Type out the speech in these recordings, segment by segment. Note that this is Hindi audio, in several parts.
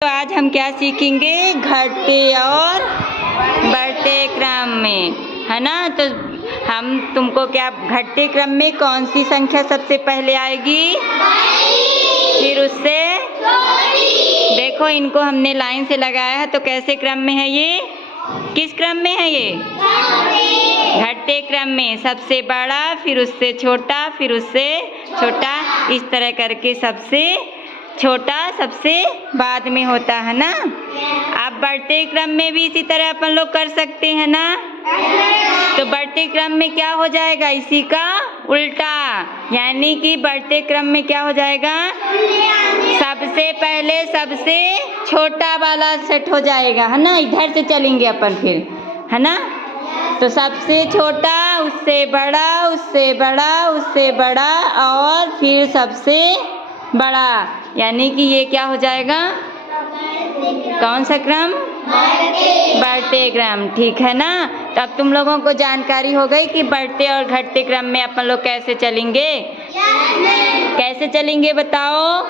तो आज हम क्या सीखेंगे, घटते और बढ़ते क्रम में, है ना। तो हम तुमको क्या, घटते क्रम में कौन सी संख्या सबसे पहले आएगी, फिर उससे देखो, इनको हमने लाइन से लगाया है तो कैसे क्रम में है ये, किस क्रम में है ये, घटते क्रम में। सबसे बड़ा, फिर उससे छोटा, फिर उससे छोटा, इस तरह करके सबसे छोटा सबसे बाद में होता है ना। अब बढ़ते क्रम में भी इसी तरह अपन लोग कर सकते हैं ना। तो बढ़ते क्रम में क्या हो जाएगा, इसी का उल्टा, यानी कि बढ़ते क्रम में क्या हो जाएगा, सबसे पहले सबसे छोटा वाला सेट हो जाएगा, है ना। इधर से चलेंगे अपन फिर, है ना। तो सबसे छोटा, उससे बड़ा, उससे बड़ा, उससे बड़ा, और फिर सबसे बड़ा, यानी कि ये क्या हो जाएगा, कौन सा क्रम, बढ़ते क्रम, ठीक है ना। तो अब तुम लोगों को जानकारी हो गई कि बढ़ते और घटते क्रम में अपन लोग कैसे चलेंगे, कैसे चलेंगे बताओ।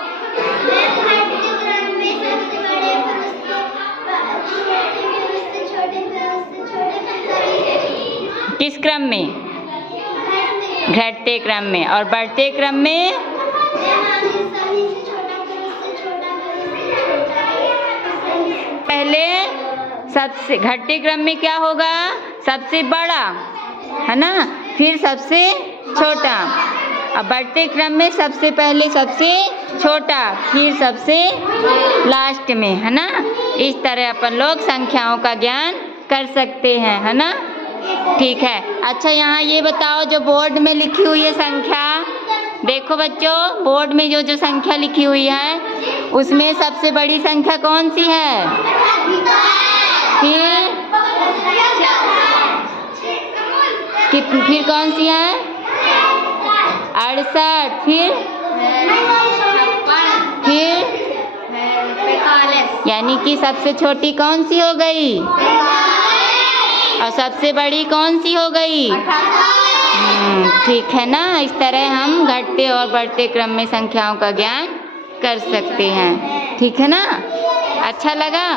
किस क्रम में, घटते क्रम में। और बढ़ते क्रम में पहले सबसे, घटते क्रम में क्या होगा, सबसे बड़ा, है ना, फिर सबसे छोटा। अब बढ़ते क्रम में सबसे पहले सबसे छोटा, फिर सबसे लास्ट में, है ना। इस तरह अपन लोग संख्याओं का ज्ञान कर सकते हैं, है ना। ठीक है, अच्छा यहाँ ये बताओ, जो बोर्ड में लिखी हुई है संख्या, देखो बच्चों, बोर्ड में जो जो संख्या लिखी हुई है उसमें सबसे बड़ी संख्या कौन सी है, फिर कौन सी है, 68, फिर 45, यानी कि सबसे छोटी कौन सी हो गई, और सबसे बड़ी कौन सी हो गई। ठीक है ना। इस तरह हम घटते और बढ़ते क्रम में संख्याओं का ज्ञान कर सकते हैं, ठीक है ना। अच्छा लगा।